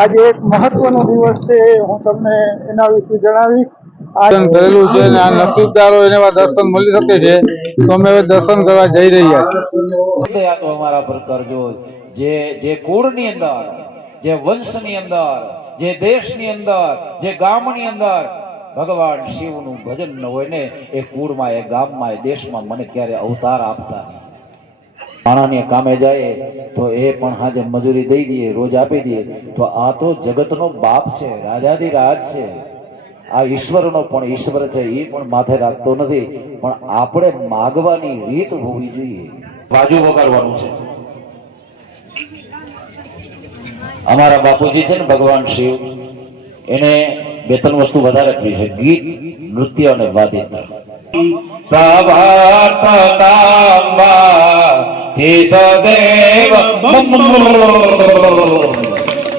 આજે એક મહત્વનો દિવસ છે, હું તમને એના વિશે જણાવીશ। કરેલું છે અને આ નસીબદારો એને દર્શન મળી શકે છે, તો અમે દર્શન કરવા જઈ રહ્યા છીએ। તો અમારા પર કરજો, જે કુળની અંદર, જે વંશની અંદર, જે દેશની અંદર, જે ગામની અંદર ભગવાન શિવનું ભજન ન હોય ને, એ કુળમાં, એ ગામમાં, એ દેશમાં મને ક્યારે અવતાર આપતા નહીં। માણાને કામે જાય તો એ પણ હાજે મજૂરી દઈ દઈએ, રોજ આપી દઈએ, તો આ તો જગતનો બાપ છે, રાજાધિરાજ છે। આ ઈશ્વરનો પણ ઈશ્વર છે, એ પણ માથે રાખતો નથી, પણ આપણે માગવાની રીત હોવી જોઈએ। બાજુ વગાડવાનું છે। અમારા બાપુજી છે ને ભગવાન શિવ, એને 2-3 વસ્તુ વધારે પ્રિય છે, ગીત, નૃત્ય અને વાદ્ય।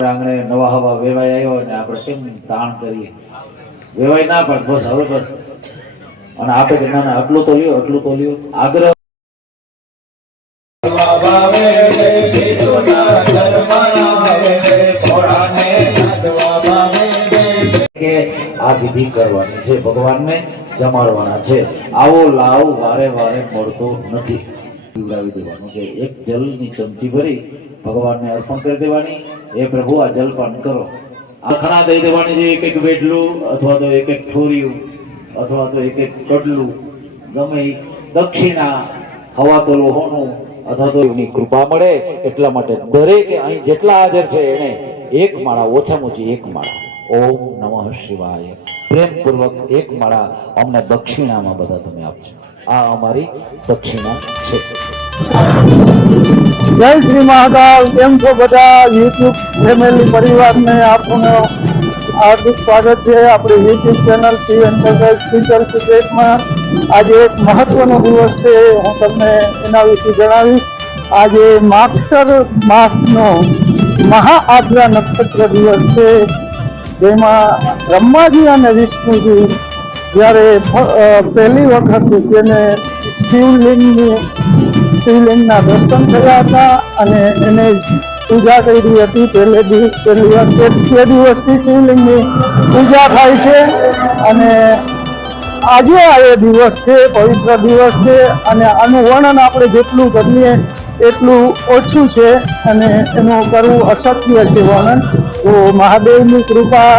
આંગણે નવા હવા વેવાય આવ્યો ને આપણે કેમ તાણ કરીએ, વેવાય ના પણ બસ હવે બસ, અને આપણે ના આટલું તો લ્યો, આટલું તો લ્યો, આગ્રહ કે આ વિધિ કરવાની છે, ભગવાનને જમાડવાના છે। આવો લાવ વારે વારે મળતો નથી, પીવડાવી દેવાનું છે। એક જલની ચમચી ભરી ભગવાનને અર્પણ કરી દેવાની, એ પ્રભુ આ જલપાન કરો। આખણા દઈ દેવાની છે, એક વેડલું અથવા તો એક ઠોરિયું અથવા તો એક કડલું, ગમે દક્ષિણા, હવા તો લોહોનું અથવા તો એની કૃપા મળે એટલા માટે દરેકે અહીં જેટલા હાજર છે એને એક માળા, ઓછામાં ઓછી એક માળા ઓમ નમઃ શિવાય પ્રેમપૂર્વક એક માળા અમને દક્ષિણામાં બધા તમે આપજો। આ અમારી દક્ષિણા છે। જય શ્રી મહાકાલ। કેમ છો બધા યુટ્યુબ ફેમિલી પરિવારને? આપનું હાર્દિક સ્વાગત છે આપણી YouTube channel Shri enterprise speaker સિક્રેટમાં। આજે એક મહત્વનો દિવસ છે, હું તમને એના વિશે જણાવીશ। આજે માગસર માસનો મહાઆદ્રા નક્ષત્ર દિવસ છે, જેમાં બ્રહ્માજી અને વિષ્ણુજી જ્યારે પહેલી વખત તેને શિવલિંગના દર્શન થયા હતા અને એને પૂજા કરી હતી। પહેલી વાર તે દિવસથી શિવલિંગની પૂજા થાય છે અને આજે આ એ દિવસ છે, પવિત્ર દિવસ છે, અને આનું વર્ણન આપણે જેટલું કરીએ એટલું ઓછું છે અને એનું કરવું અશક્ય છે વર્ણન। તો મહાદેવની કૃપા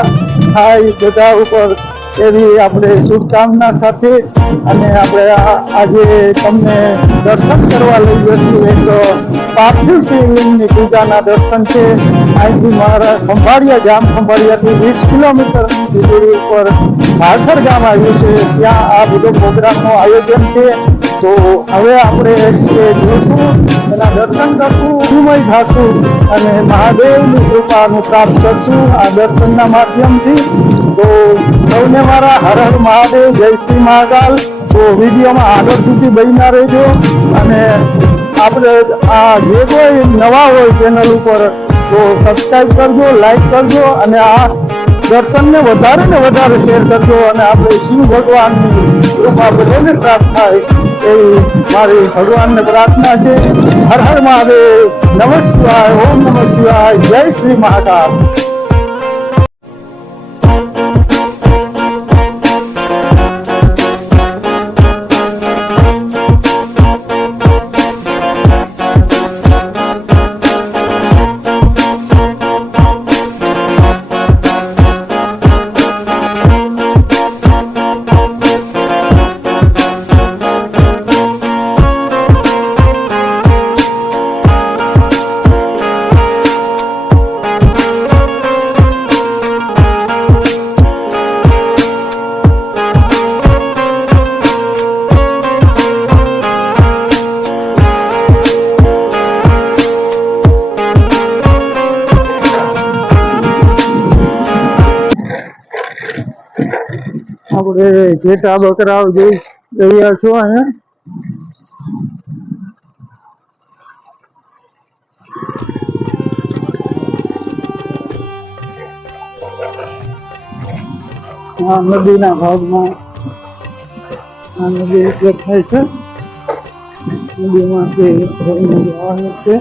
થાય બધા ઉપર એવી આપણે શુભકામના સાથે, અને આપણે આજે તમને દર્શન કરવા લઈએ છીએ। એક પાર્થિવ શિવલિંગની પૂજાના દર્શન છે। અહીંથી મારા ખંભાળિયા ગામ, ખંભાળિયાથી 20 કિલોમીટરની દૂરી ઉપર ભાખર ગામ આવ્યું છે, ત્યાં આ બધો પ્રોગ્રામનું આયોજન છે। તો હવે આપણે જોશું, એના દર્શન કરશું, સુમય થશું અને મહાદેવની કૃપાનું પ્રાપ્ત કરશું આ દર્શનના માધ્યમથી। તો સૌને મારા હર હર મહાદેવ, જય શ્રી મહાકાલ। તો વિડીયોમાં આગળ સુધી બન્યા રહેજો, અને આપણે આ જે કોઈ નવા હોય ચેનલ ઉપર તો સબસ્ક્રાઈબ કરજો, લાઈક કરજો, અને આ દર્શનને વધારે ને વધારે શેર કરજો, અને આપણે શિવ ભગવાનની કૃપા બધાને પ્રાપ્ત થાય એવી મારી ભગવાનને પ્રાર્થના છે। હર હર મહાદેવ, નમઃ શિવાય, ઓમ નમઃ શિવાય, જય શ્રી મહાકાલ। આપણે ઘેટા બકરાઓ જોઈ રહ્યા છો અહીંયા। નદીના ભાગમાં આ નદી દેખાય છે, નદીમાં જવાનું છે।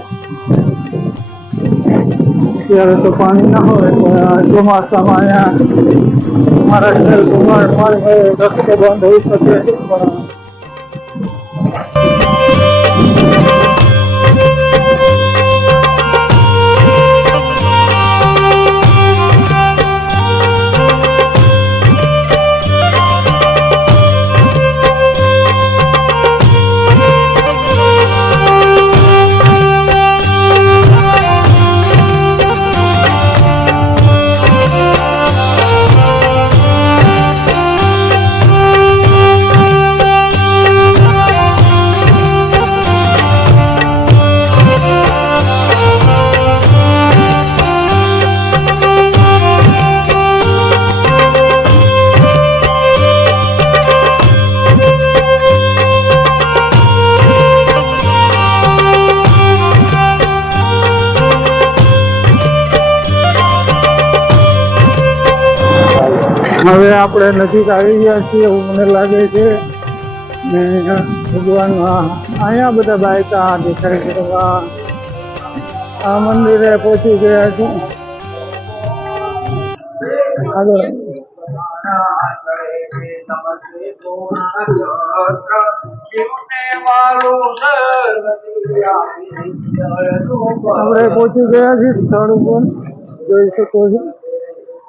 અત્યારે તો પાણી ના હોય પણ આ ચોમાસામાં અહીંયા મારા ખ્યાલ પ્રમાણે પાણી હોય રસ્તો બંધ હોઈ શકે છે પણ હવે આપણે નજીક આવી ગયા છીએ એવું મને લાગે છે ને ભગવાન અહીંયા બધા બાયકા દેખાય છે આ મંદિરે પહોંચી ગયા છે આગળ આપણે પહોંચી ગયા છીએ સ્થળ ઉપર જોઈ શકો છો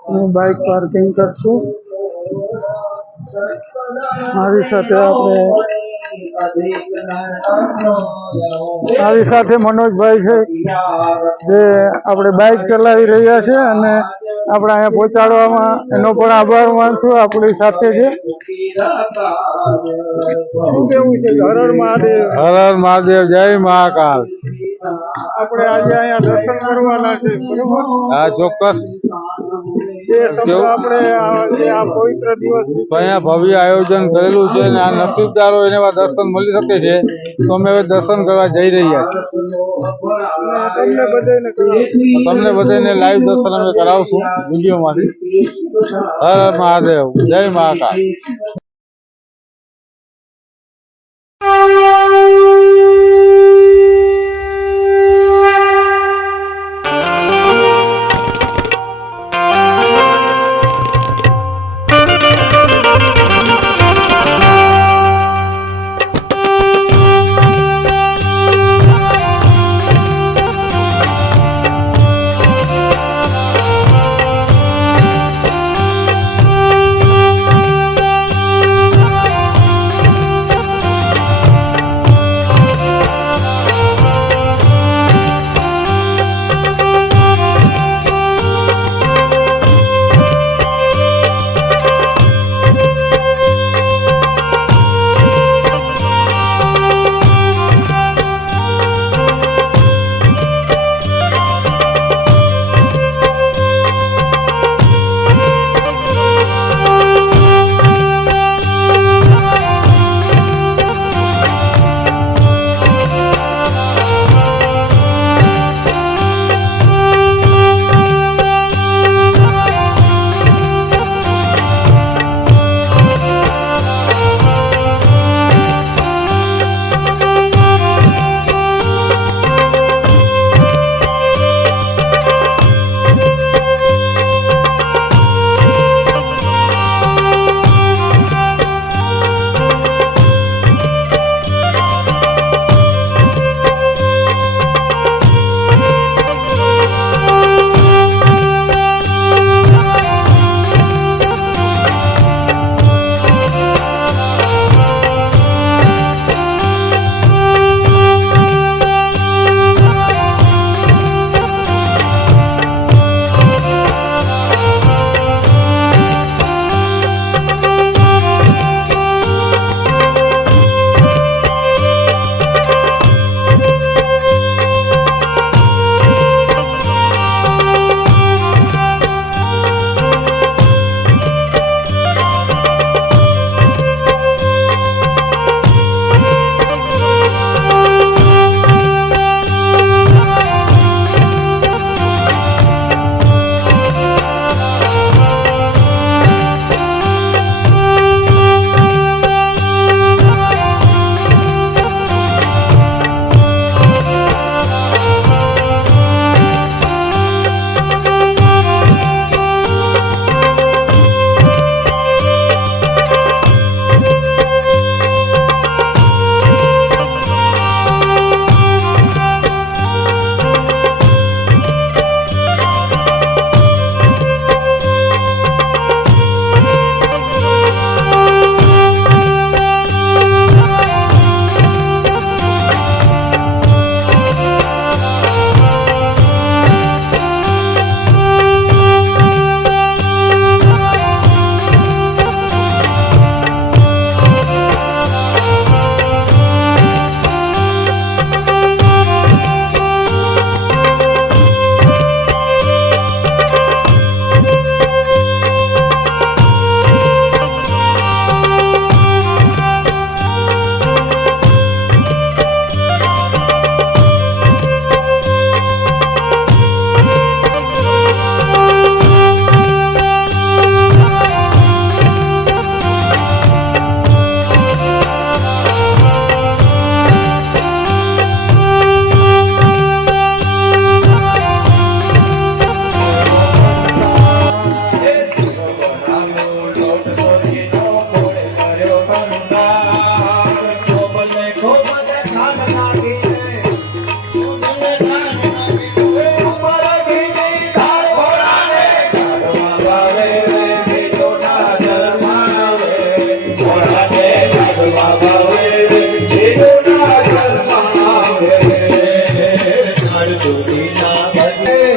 હું બાઇક પાર્કિંગ કરશું મારી સાથે મનોજભાઈ છે જે આપણે બાઇક ચલાવી રહ્યા છે અને આપણે અહીંયા પહોંચાડવામાં એનો પણ આભાર માનશું આપણી સાથે છે શું કેવું છે હર હર મહાદેવ હર હર મહાદેવ જય મહાકાલ આપણે આજે અહીંયા દર્શન કરવાના છે બરોબર હા ચોક્કસ જે શબ્દ આપણે આ પવિત્ર દિવસ અહીંયા ભવ્ય આયોજન કરેલું છે અને આ નસીબદારો એને એવા દર્શન મળી શકે છે તો અમે હવે દર્શન કરવા જઈ રહ્યા છીએ તમને બધાને લાઈવ દર્શન અમે કરાવશું વિડીયોમાંથી હર હર મહાદેવ જય મહાકાલ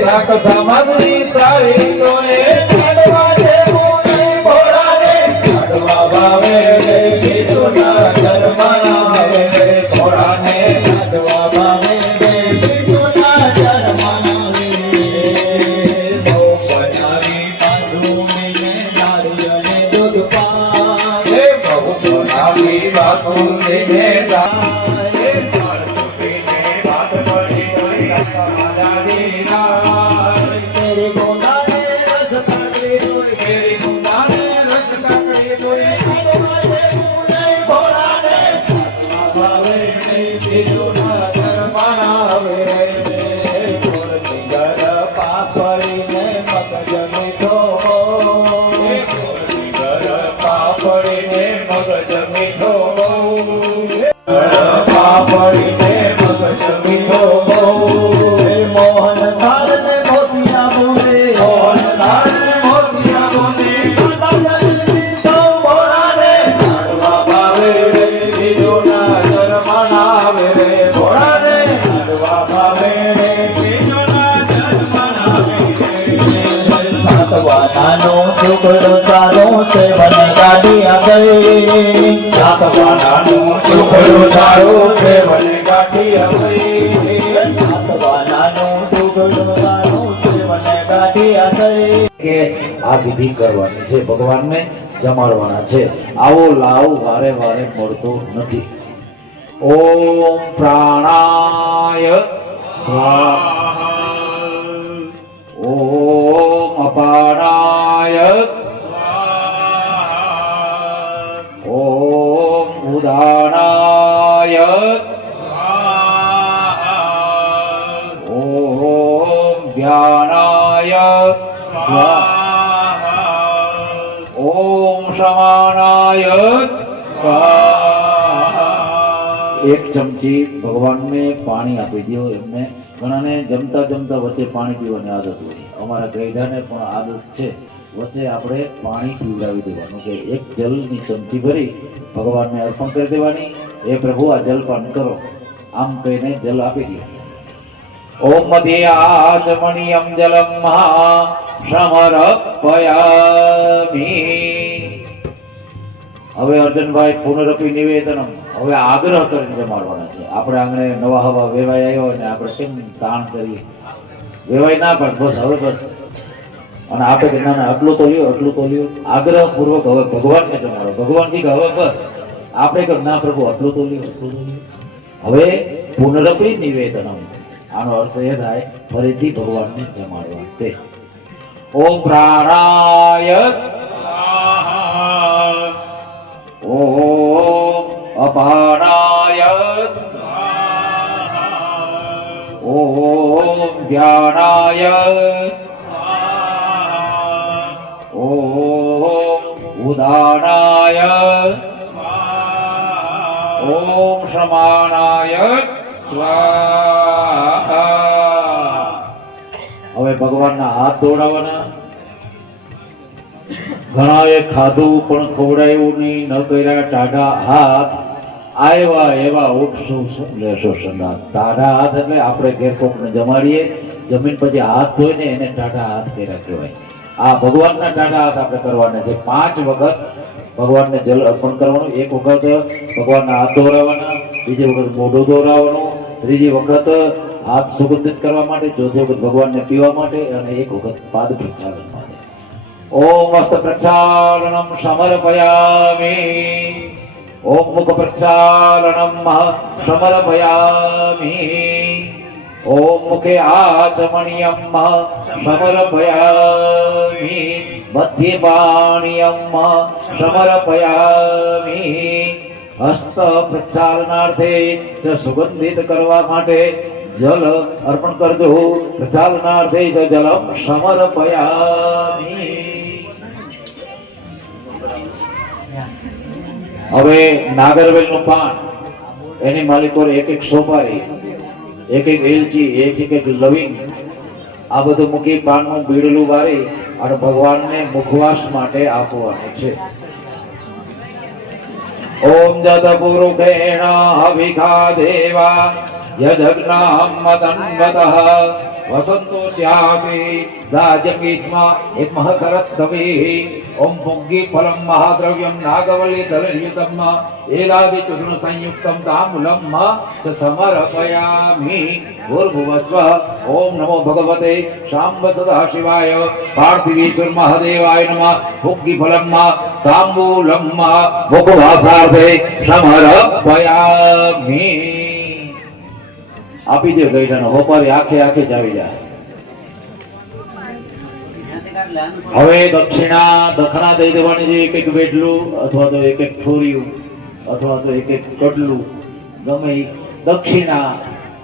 રાખ સામગ્રી સારી તોય લાડવા જેવું નહીં ભોળાને લાડવા ભાવે રે વિષ્ણુના ધર્મના આવે રે ભોળાને લાડવા ભાવે રે વિષ્ણુના ધર્મના આવે નો બનાવી બાંધુને નારિયેળને દૂધ પાવે બહુ બનાવી બાંધુને ગાય પાળતુટીને વાત પડી હોય તમારી રાય તેરી ગોનાને રસ કાકડી દોય તેરી ગોનાને રસ કાકડી દોય લાડવા જેવું નહીં ભોળાને લાડવા ભાવે નહીં વિષ્ણુના ધર્મના આવે ગોળથી ગર પાપડીને મગજ મીઠો ગોળથી ગર પાપડીને મગજ મીઠો પાપડીને મગજ મીઠો મોહન થાળ ને મોતિયા બોલે મોહન થાળ ને મોતિયા બોલે ભોળાને લાડવા ભાવે રે વિષ્ણુના ધર્મના આવે રે ભોળાને લાડવા ભાવે રે વિષ્ણુના ધર્મના આવે સાતવાનાનો ટુકડો તારો સેવન કાઢી આપે સાતવાનાનો ટુકડો તારો સેવન કાઢી આપે સાતવાનાનો ટુકડો તારો સેવન કાઢી આપે કે આ વિધિ કરવાની છે ભગવાનને જમાડવાના છે આવો લાવ વારે વારે મળતો નથી ઓમ પ્રાણાય સ્વાહા ઓમ અપાનાય સ્વાહા ઓમ ઉદાનાય સ્વાહા ઓમ ધ્યાનાય સ્વાહા ઓમ સમાનાય સ્વાહા એક ચમચી ભગવાનને પાણી આપી દો એમને ઘણાને જમતા જમતા વચ્ચે પાણી પીવાની આદત હોય અમારા ગઈઢાને પણ આદત છે વચ્ચે આપણે પાણી પીવડાવી દેવાનું છે એક જલની ચમચી ભરી ભગવાનને અર્પણ કરી દેવાની એ પ્રભુ આ જલપાન કરો આમ કહીને જલ આપી દો ઓમ મધ્યાચમણીયમ જલમ મહા સમર્પયામિ હવે અર્જુનભાઈ પુનરપી નિવેદનમ હવે આગ્રહ કરીને જમાડવાના છે આપણે આંગણે નવા હવા વેવાઈ આવ્યો ને આપણે કેમ તાણ કરીએ વેવાય ના પણ બસ હવે બસ અને આપણે કે ના આટલું તો લ્યો આગ્રહપૂર્વક હવે ભગવાનને જમાડો ભગવાન કી હવે બસ આપણે કે ના પ્રભુ આટલું તો લ્યો હવે પુનરપી નિવેદનમ આનો અર્થ એ થાય ફરીથી ભગવાનને જમાડવા તે ઓમ પ્રાણાય ઓમ અપાનાય ઓમ ધ્યાનાય ઓમ ઉદાનાય ઓમ સમાનાય સ્વાહા હવે ભગવાનના હાથ દોડાવવાના ઘણાએ ખાધું પણ ખવડાયું નહીં ન કર્યા ટાઢા હાથ આવ્યા એવા ઉઠશું શું લેશો સંગાત ટાઢા હાથ એટલે આપણે ઘેર કોકને જમાડીએ જમીન પછી હાથ ધોઈને એને ટાઢા હાથ કર્યા કહેવાય આ ભગવાનના ટાઢા હાથ આપણે કરવાના છે 5 વખત ભગવાનને જલ અર્પણ કરવાનું એક વખત ભગવાનના હાથ ધોરાવવાના બીજી વખત મોઢું ધોરાવવાનું ત્રીજી વખત હાથ સુગંધિત કરવા માટે ચોથી વખત ભગવાનને પીવા માટે અને એક વખત પાદ પ્રક્ષાલન માટે ઓમ હસ્ત પ્રક્ષાલનમ સમર્પયામિ ઓમ મુખ પ્રક્ષાલનમ સમર્પયામિ ઓમ મુખે આચમણીયમ સમર્પયામિ મધ્ય પાણીયમ સમર્પયામિ હસ્ત પ્રક્ષાલનાર્થે સુગંધિત કરવા માટે જલ અર્પણ કરજો પ્રક્ષાલનાર્થે જલમ સમર્પયામિ હવે નાગરવેલનું પાન એની માલિકો એક એક સોપારી એક એક એલચી એક એક લવિંગ આ બધું મૂકી પાનનું બીડલું વારી અને ભગવાનને મુખવાસ માટે આપવાનું છે ઓમ જત પુરુષેણ હવિખા દેવા યજ્ઞમ મતન્વતઃ वसंतो स्यासि दाजमीस्म इत्मः शरत्कविः ओम पुग्गी फलं महाद्रव्यं नागवल्ली दलयुतम् एकादिचूर्ण संयुक्तं ताम्बूलं च समर्पयामि भूर्भुवस्व ओम नमो भगवते शाम्ब सदाशिवाय पार्थिवीश्वर महादेवाय नमः पुग्गी फलं ताम्बूलं मुखवासार्थे समर्पयामि આપી દે ગઈડાનો હોપારી આખે આખે જ આવી જાય હવે દક્ષિણા દઈ દેવાની છે એક એક બેડલું અથવા તો એક એક ઠોરિયું અથવા તો એક એક કડલું ગમે ઈ દક્ષિણા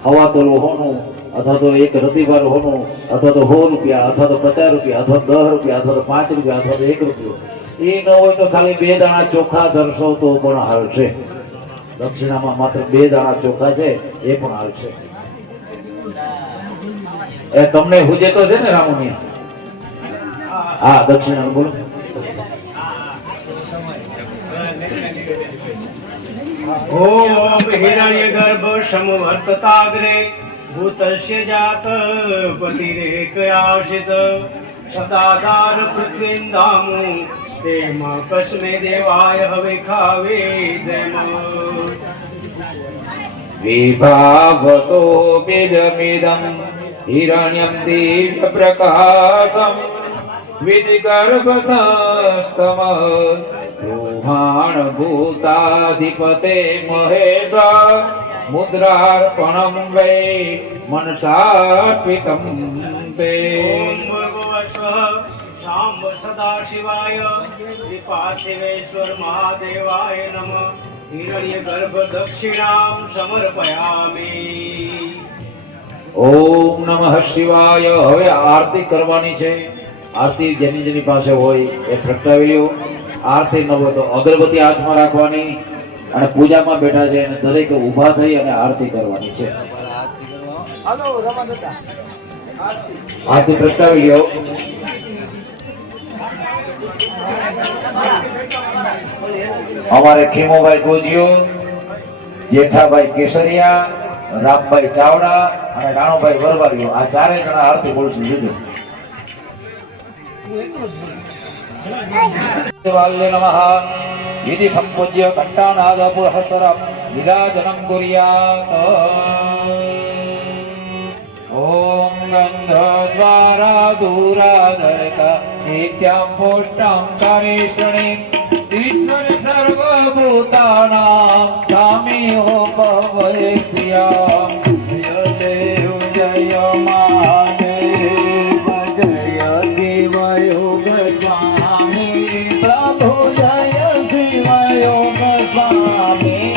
હવાતોલું હોનું અથવા તો એક રતિવાર હોનું અથવા તો 100 રૂપિયા અથવા તો 50 રૂપિયા અથવા 10 રૂપિયા અથવા તો 5 રૂપિયા અથવા તો 1 રૂપિયો એ ન હોય તો ખાલી 2 દાણા ચોખા ધરશો તો પણ હાલશે દક્ષિણામાં માત્ર 2 દાણા ચોખા છે એ પણ હાલશે એ તમને હુજે તો છે ને રામુનિયા હા દક્ષિણા બોલો ओम हिरण्यगर्भ समवर्तताग्रे भूतस्य जात पतिरेकयाशित सदाधार पृथ्वीन्दामु तेम कस्मे देवाय हवे खावे देम विभावसो बीजमिदं हिरण्यं दिव्यप्रकाशं विधिगर्भसंस्तम ब्रूहाण भूताधिपते महेश मुद्रार्पणं वै मनसार्पितं ते ओम भगवस्व शाम्ब सदाशिवाय श्रीपार्थिवेश्वर महादेवाय नमः हिरण्यगर्भ दक्षिणां समर्पयामि ओम नमः शिवाय હવે આરતી કરવાની છે આરતી જેની જેની પાસે હોય એ પ્રગટાવી લ્યો આરતી ન હોય તો અગરબત્તી હાથમાં રાખવાની અને પૂજામાં બેઠા છે અને દરેક ઊભા થઈ અને આરતી કરવાની છે આરતી પ્રગટાવી લ્યો અમારે ખીમોભાઈ ગોજીયો જેઠાભાઈ કેસરિયા રામભાઈ ચાવડા અને રાણુભાઈ વરવારીઓ આ ચારે જણા આરતી બોલશે જોજો દેવાલય નમઃ વિધિ સંપૂજ્ય કંઠાનાદ પુરઃસરમ વિરાજનમ કુર્યાત ઓમ ગંધદ્વારા દૂરાદર્ક નિત્યં પુષ્ટં કવિષ્ણી ઈશ્વર સર્વભૂતાનાં સામિહો ભવયસ્યામ જય દેવ જય મહાદેવ જય દેવ યોગ સ્વામી પ્રભુ જય દેવ યોગ સ્વામી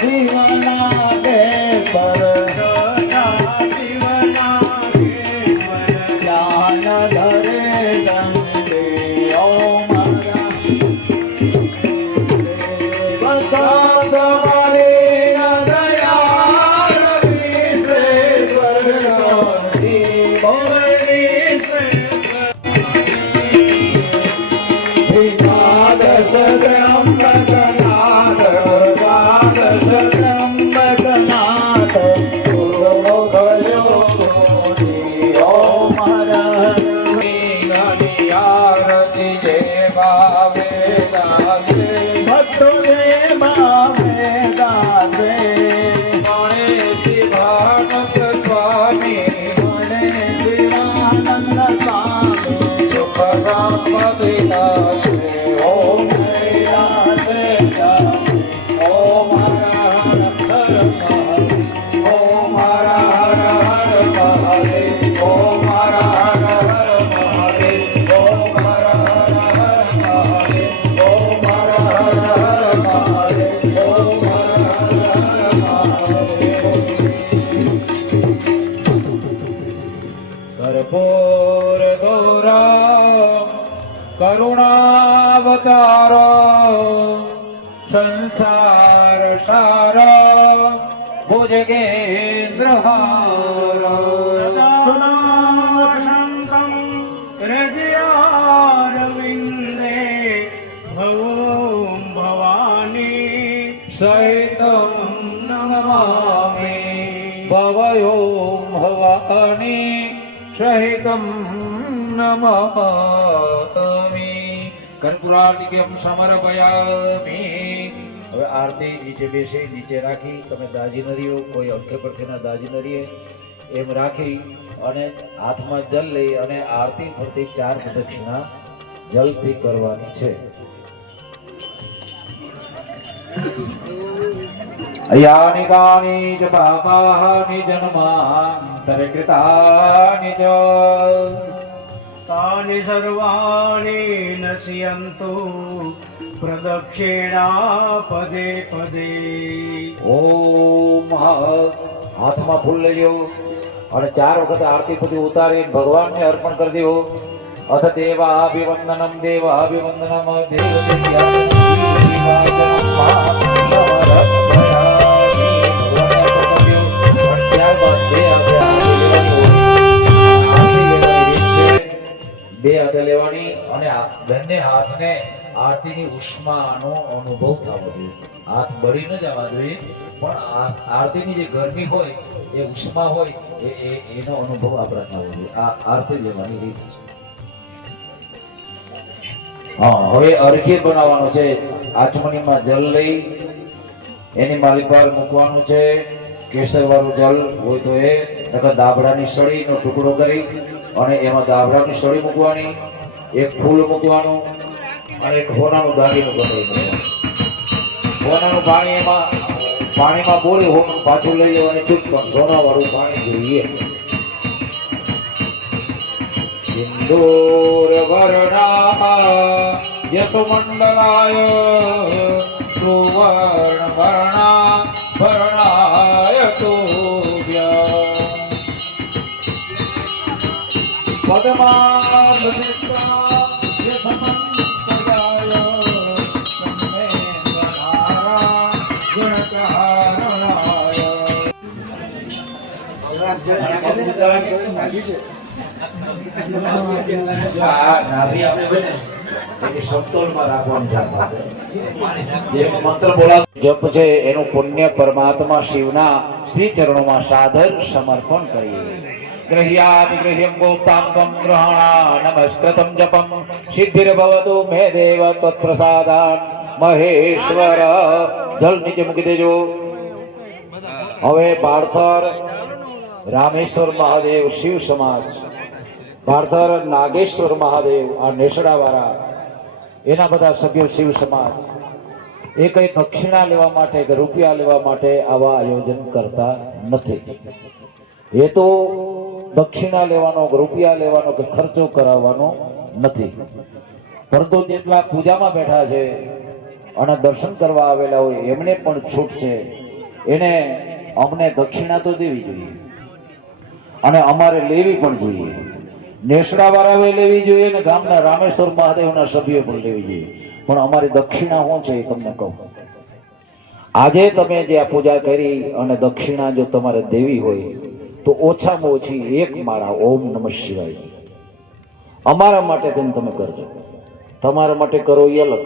જીવના દે પર कर्पूर गौरा करुणावतार संसार सार भुजगेन्द्रहार सदाशङ्कं हृदयारविन्दे भवों भवानी सहितं नमामि भवयो भवानी सहितं नमामि कर्पूरार्तिकं समर्पयामि। હવે આરતી નીચે બેસી નીચે રાખી તમે દાજી નરીઓ કોઈ અંકે પરખેના દાજી નરીએ એમ રાખી અને હાથમાં જલ લઈ અને આરતી ફરતી 4 પ્રદક્ષિણા જલથી કરવાની છે। यानि कानि च पापानि जन्मान्तरकृतानि च तानि सर्वाणि नश्यन्तु प्रदक्षिणा पदे पदे। ओम हाथમાં ફૂલ લઈ લ્યો અને 4 વખત આરતી પછી ઉતારી ભગવાનને અર્પણ કરી દો। અથ દેવાભિવંદનમ દેવાભિવંદનમ બે હાથે લેવાની અને બંને હાથને આરતીની ઉષ્માનો અનુભવ થવો જોઈએ। હાથ બળી ન જવા જોઈએ પણ આરતીની જે ગરમી હોય એ ઉષ્મા હોય એનો અનુભવ આપણે થવો જોઈએ। આ આરતી લેવાની રીત છે। હા હવે અર્ઘ્ય બનાવવાનો છે। આચમનીમાં જલ લઈ એની માલિક પર મૂકવાનું છે। કેસરવાળું જલ હોય તો એ નકર દાબડાની સળીનો ટુકડો કરી અને એમાં દાબડાની સળી મૂકવાની, એક ફૂલ મૂકવાનું અને એક હોનાનું દાગીનું બનાવી હોનાનું પાણી પાણીમાં બોલી હોનું પાછું લઈ જવાની ચૂક પણ સોનાવાળું પાણી જોઈએ। સિંદૂર વર્ણા યશમંડલાય સુવર્ણ વર્ણા વર્ણાય તુભ્યં પદ્માર્ધિકા યશમંડલાય સંમેન્દ્રધારા ગુણકારણાય। નાભી આપણે બને એની સમતોલમાં રાખવાનું છે। જે મંત્ર બોલા જપ છે એનું પુણ્ય પરમાત્મા શિવના શ્રી ચરણોમાં સાદર સમર્પણ કરીએ। ગ્રહ્યામિ ગ્રહ્યં ગોપ્તાંગં ગ્રહણા નમસ્કૃતં જપં સિદ્ધિર્ભવતુ મે દેવ તત્પ્રસાદાન મહેશ્વર। જલ નીચે મૂકી દેજો। હવે પાર્થર રામેશ્વર મહાદેવ શિવ સમાજ, પાર્થર નાગેશ્વર મહાદેવ આ નેસડાવાળા એના બધા સભ્યો શિવ સમાજ એ કઈ દક્ષિણા લેવા માટે કે રૂપિયા લેવા માટે આવા આયોજન કરતા નથી। એ તો દક્ષિણા લેવાનો રૂપિયા લેવાનો કે ખર્ચો કરાવવાનો નથી, પરંતુ જેટલા પૂજામાં બેઠા છે અને દર્શન કરવા આવેલા હોય એમને પણ છૂટ છે। એને અમને દક્ષિણા તો દેવી જોઈએ અને અમારે લેવી પણ જોઈએ। નેસડા વાળાએ લેવી જોઈએ ને ગામના રામેશ્વર મહાદેવના સભ્યો પણ લેવી જોઈએ. પણ અમારી દક્ષિણા શું છે એ તમને કહું. આજે તમે જે આ પૂજા કરી અને દક્ષિણા જો તમારે દેવી હોય તો ઓછામાં ઓછી એક માળા ઓમ નમઃ શિવાય અમારા માટે તમે કરજો. તમારા માટે કરો એ અલગ,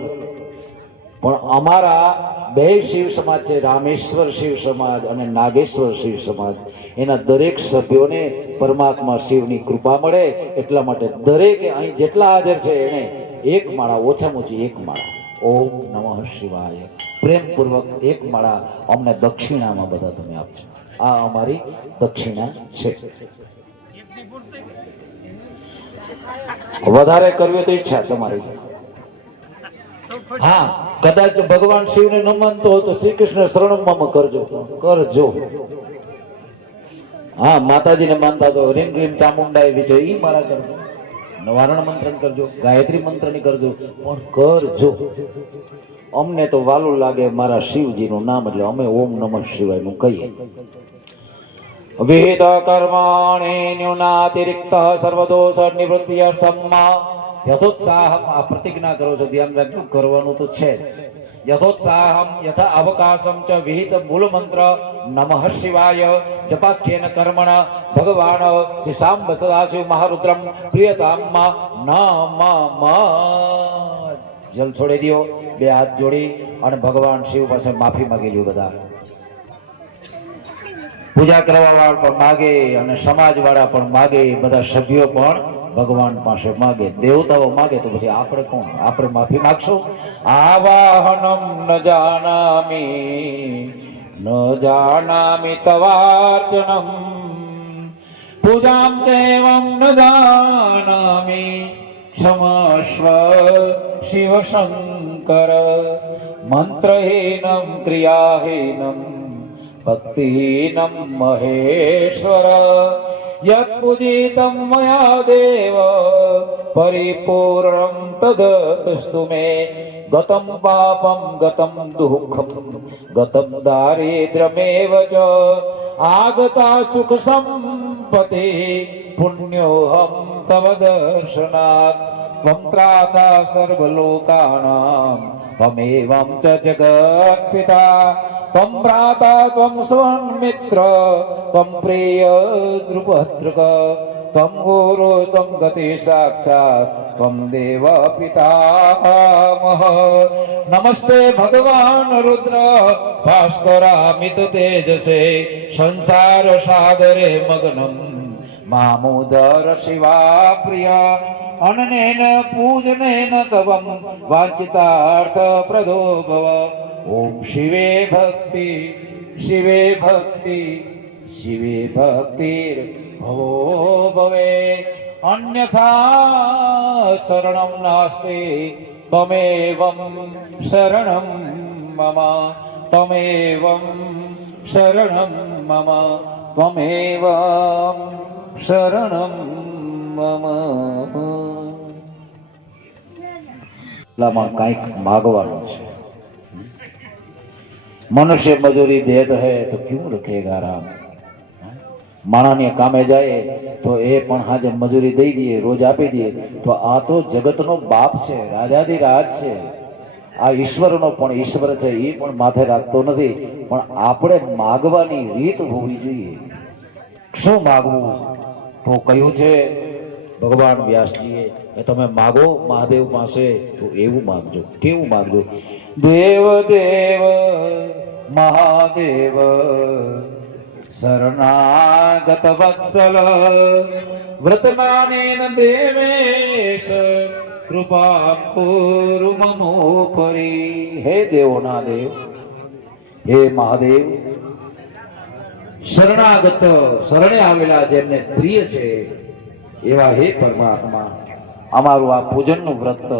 પણ અમારા બે શિવ સમાજ છે, રામેશ્વર શિવ સમાજ અને નાગેશ્વર શિવ સમાજ, એના દરેક સભ્યોને પરમાત્મા શિવની કૃપા મળે એટલા માટે દરેકે અહીં જેટલા હાજર છે એને એક માળા, ઓછામાં ઓછી એક માળા ઓમ નમઃ શિવાય પ્રેમપૂર્વક એક માળા અમને દક્ષિણામાં બધા તમે આપજો. આ અમારી દક્ષિણા છે. વધારે કરવી તો ઈચ્છા તમારી. હા, કદાચ ભગવાન શિવને ન માનતો હોય તો શ્રી કૃષ્ણ શરણમાં કરજો. હા, માતાજીને માનતા તો રીમ રીમ ચામુંડાએ વિજય ઈ મારા કરજો, નવારણ મંત્ર કરજો, ગાયત્રી મંત્રની કરજો, પણ કરજો. અમને તો વાલું લાગે મારા શિવજીનું નામ એટલે અમે ઓમ નમઃ શિવાય નું કહીએ. વિહિત કર્માણિ ન્યૂનાતિરિક્ત સર્વદોષ નિવૃત્ત્યર્થમ યથોત્સાહમ. આ પ્રતિજ્ઞા કરો છો, ધ્યાન રાખજો, કરવાનું તો છે જ. યથોત્સાહમ યથા અવકાશમ ચ વિહિત મૂળ મંત્ર નમઃ શિવાય જપાખ્યેન કર્મણ ભગવાન શ્રી સાંબ સદાશિવ મહારુદ્રમ પ્રિયતામ નમઃ. જલ છોડી દો, બે હાથ જોડી અને ભગવાન શિવ પાસે માફી માંગી લ્યો. બધા પૂજા કરવા વાળા પણ માગે અને સમાજ વાળા પણ માગે, બધા સભ્યો પણ ભગવાન પાસે માગે, દેવતાઓ માગે, તો પછી આપણે કોણ? આપણે માફી માગશું. આવાહનમ ન જાનામિ તવાર્ચનમ પૂજામ ચૈવમ ન જાનામિ ક્ષમસ્વ શિવ શંકર મંત્રહીનમ ક્રિયાહીનમ ભક્તિહીનમ મહેશ્વર યત પૂજિતમ મયા દેવ પરિપૂર્ણમ તદસ્તુ મે ગતમ પાપમ ગતમ દુઃખમ ગતમ દારિદ્ર્યમેવ ચ આગતા સુખ સંપત્તિ પુણ્યોહમ તવ દર્શનાત ત્વં ત્રાતા સર્વલોકાનાં ત્વમેવં ચ જગત્પિતા त्वं भ्राता त्वं स्वन्मित्र त्वं प्रिय द्रुपद्रुक त्वं गुरु त्वं गति साक्षात् त्वं देव पितामह. नमस्ते भगवान रुद्र भास्करामित तेजसे संसार सागरे मग्नं मामुदर शिवा प्रिया अननेन पूजनेन तवं वाञ्छितार्थ प्रदो भव. ओम शिवे भक्ति शिवे भक्ति शिवे भक्तिर भवो भवे अन्यथा शरणं नास्ति त्वमेवं शरणं मम त्वमेवं शरणं मम त्वमेवं शरणं मम. લામાં કંઈક માગવાનું છે. મનુષ્ય મજૂરી દેત હૈ તો ક્યું રખેગા રામ. માણાને કામે જાય તો એ પણ હાજર મજૂરી દઈ દઈએ, રોજ આપી દઈએ, તો આ તો જગતનો બાપ છે, રાજાધિરાજ છે. આ ઈશ્વરનો પણ ઈશ્વર છે, એ પણ માથે રાખતો નથી. પણ આપણે માગવાની રીત હોવી જોઈએ. શું માગવું તો કહ્યું છે ભગવાન વ્યાસજીએ કે તમે માગો મહાદેવ પાસે તો એવું માગજો. કેવું માગજો? દેવ દેવ મહાદેવ શરણાગત વત્સલ વ્રતમાનેન દેવેશ કૃપા કુરુ મમોપરી. હે દેવોના દેવ, હે મહાદેવ, શરણાગત શરણે આવેલા જેમને પ્રિય છે એવા હે પરમાત્મા, અમારું આ પૂજનનું વ્રત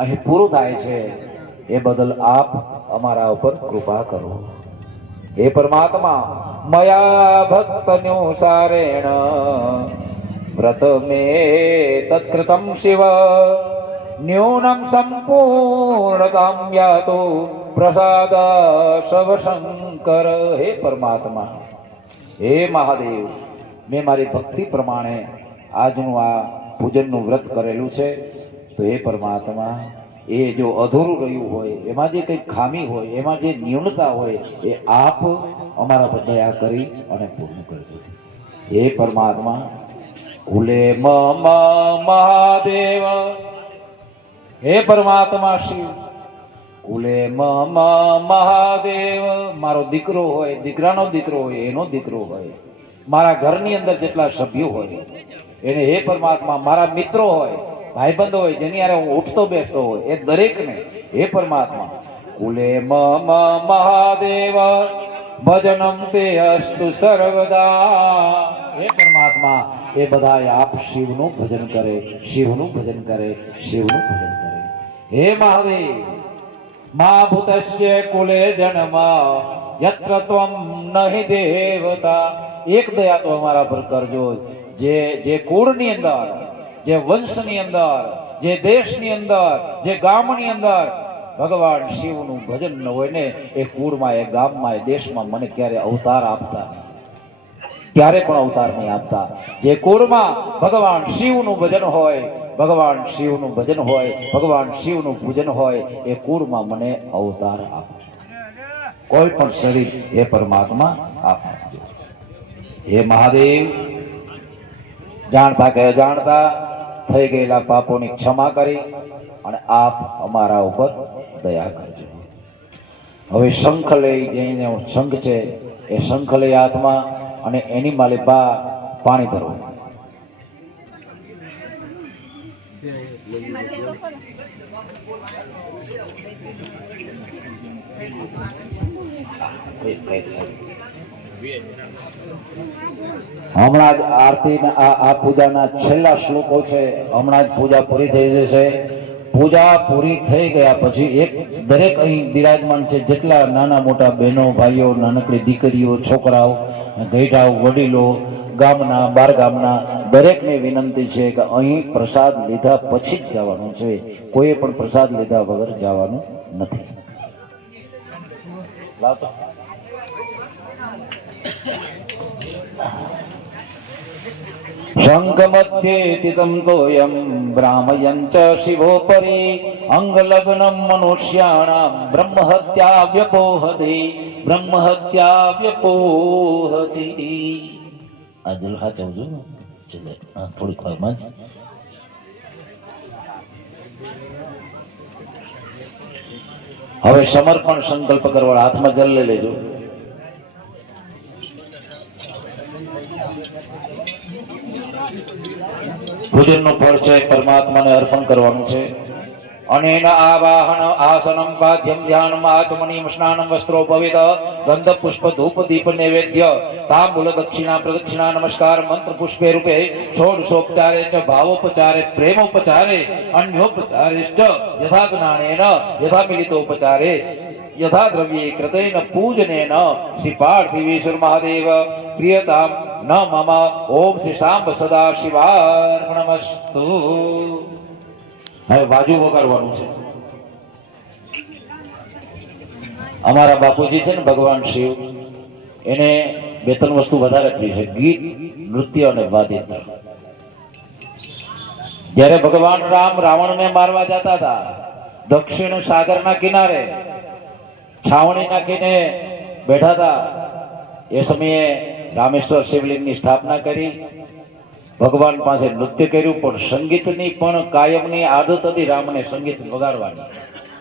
અહીં પૂરું થાય છે એ બદલ આપ અમારા ઉપર કૃપા કરો. હે પરમાત્મા, મયા ભક્તનુસારેણ વ્રત મે તત્કૃતમ શિવ ન્યૂનમ સંપૂર્ણતામ યાતો પ્રસાદ શવ શંકર. હે પરમાત્મા, હે મહાદેવ, મેં મારી ભક્તિ પ્રમાણે આજનું આ પૂજનનું વ્રત કરેલું છે. તો એ પરમાત્મા એ જો અધૂરું રહ્યું હોય, એમાં જે કંઈક ખામી હોય, એમાં જે ન્યૂનતા હોય, એ આપ અમારા પર દયા કરી અને પૂર્ણ કરજો. હે પરમાત્મા, કુલે મમ મહાદેવ, હે પરમાત્મા શિવ, કુલે મમ મહાદેવ, મારો દીકરો હોય, દીકરાનો દીકરો હોય, એનો દીકરો હોય, મારા ઘરની અંદર જેટલા સભ્યો હોય એને હે પરમાત્મા, મારા મિત્રો હોય, ભાઈબંધો હોય, જેની યારે હું ઉઠતો બેસતો હોય, એ દરેકને હે પરમાત્મા, કુલે મમ મહાદેવ ભજનમ તે અસ્તુ સર્વદા. હે પરમાત્મા, એ બધા આપ શિવનું ભજન કરે, શિવનું ભજન કરે, શિવનું ભજન કરે. હે મહાદેવ, મા ભૂતસ્ય કુલે જન્મ યત્ર ત્વમ નહિ દેવતા. એક દયા તો અમારા પર કરજો, જે કુળની અંદર, જે વંશની અંદર, જે દેશની અંદર, જે ગામની અંદર ભગવાન શિવનું ભજન ન હોય ને, એ કુળમાં, એ ગામમાં, એ દેશમાં મને ક્યારે અવતાર આપતા નહીં, ક્યારે પણ અવતાર નહીં આપતા. જે કુળમાં ભગવાન શિવનું ભજન હોય, ભગવાન શિવનું ભજન હોય, ભગવાન શિવનું પૂજન હોય, એ કુળમાં મને અવતાર આપજો. કોઈ પણ શરીર એ પરમાત્મા આપજો. હે મહાદેવ, જાણતા કે અજાણતા થઈ ગયેલા પાપોની ક્ષમા કરી અને આપ અમારા ઉપર દયા કરજો. હવે શંખ લઈ, જઈને શંખ છે એ શંખ લઈ હાથમાં, અને એની માલે બા પાણી ભરવું. હમણાં જ આરતી આ પૂજાના છેલ્લા શ્લોકો છે. હમણાં જ પૂજા પૂરી થઈ જશે. પૂજા પૂરી થઈ ગયા પછી એક દરેક અહીં બિરાજમાન છે જેટલા નાના મોટા બહેનો, ભાઈઓ, નાનકડી દીકરીઓ, છોકરાઓ, ગઈઢાઓ, વડીલો, ગામના, બાર ગામના, દરેકને વિનંતી છે કે અહીં પ્રસાદ લીધા પછી જ જવાનું છે. કોઈએ પણ પ્રસાદ લીધા વગર જવાનું નથી. લાવતો શંખ મધ્યે તિતમ તોયમ બ્રાહ્મયં ચ શિવોપરી અંગલગ્નમ મનુષ્યાણામ બ્રહ્મહત્યા વ્યપોહતિ, બ્રહ્મહત્યા વ્યપોહતિ. આ જલ હાચવજો ને, થોડીક વારમાં જ. હવે સમર્પણ સંકલ્પ કરવા, હાથમાં જલ લઈ લેજો. પૂજનનું ફળ છે પરમાત્માને અર્પણ કરવાનું છે. અને એના આવાહન આસનમ પાદ્યમ ધ્યાનમ આચમનીમ સ્નાનમ વસ્ત્રોપવિત ગંધ પુષ્પ ધૂપ દીપ નૈવેદ્ય તાંબૂલ દક્ષિણા પ્રદક્ષિણા નમસ્કાર મંત્ર પુષ્પે રૂપે ષોડશોપચારે ચ ભાવોપચારે પ્રેમોપચારે અન્યોપચારેષ્ટ યથા જ્ઞાનેન યથા મિલિતોપચારે યથા દ્રવ્યે કૃતેન પૂજનેન શ્રી પાર્થિવેશ્વર મહાદેવ પ્રિયતામ ન મમ. ઓમ શ્રી સાંબ સદા શિવાર્પણમસ્તુ. હવે બાજુ વગાડવાનું છે. અમારા બાપુજી છે ને ભગવાન શિવ, એને બે ત્રણ વસ્તુ વધારે કરી છે: ગીત, નૃત્ય અને વાદ્ય. જ્યારે ભગવાન રામ રાવણને મારવા જતા હતા, દક્ષિણ સાગરના કિનારે છાવણી નાખીને બેઠા હતા, એ સમયે રામેશ્વર શિવલિંગની સ્થાપના કરી, ભગવાન પાસે નૃત્ય કર્યું. પણ સંગીતની પણ કાયમની આદત હતી રામને, સંગીત વગાડવાની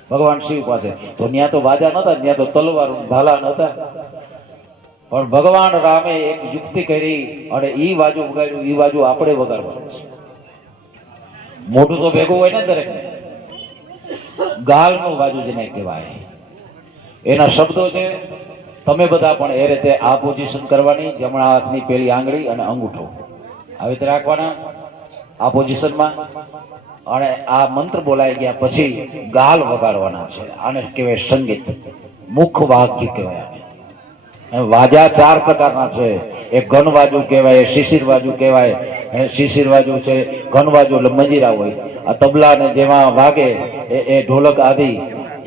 ભગવાન શિવ પાસે. તો ત્યાં તો વાજા નતા, ત્યાં તો તલવાર ભાલા નતા. પણ ભગવાન રામે એક યુક્તિ કરી અને ઈ બાજુ વગાડ્યું. ઈ બાજુ આપણે વગાડવાનું છે. મોઢું તો ભેગું હોય ને દરેક, ગાલનું બાજુ જેને કહેવાય. એના શબ્દો છે, તમે બધા પણ એ રીતે આ પોઝિશન કરવાની. જમણા હાથની પેલી આંગળી અને અંગૂઠો આવી રીતે રાખવાના આ પોઝિશનમાં. અને આ મંત્ર બોલાઈ ગયા પછી ગાલ વગાડવાના છે. આને કહેવાય સંગીત, મુખ વાદ્ય કહેવાય. વાજા ચાર પ્રકારના છે. એક ઘન વાજુ કહેવાય, શિશિર વાજુ કહેવાય. શિશિર વાજુ છે, ઘન વાજુ એટલે મંજીરા હોય. આ તબલા ને જેમાં વાગે એ ઢોલક આદિ,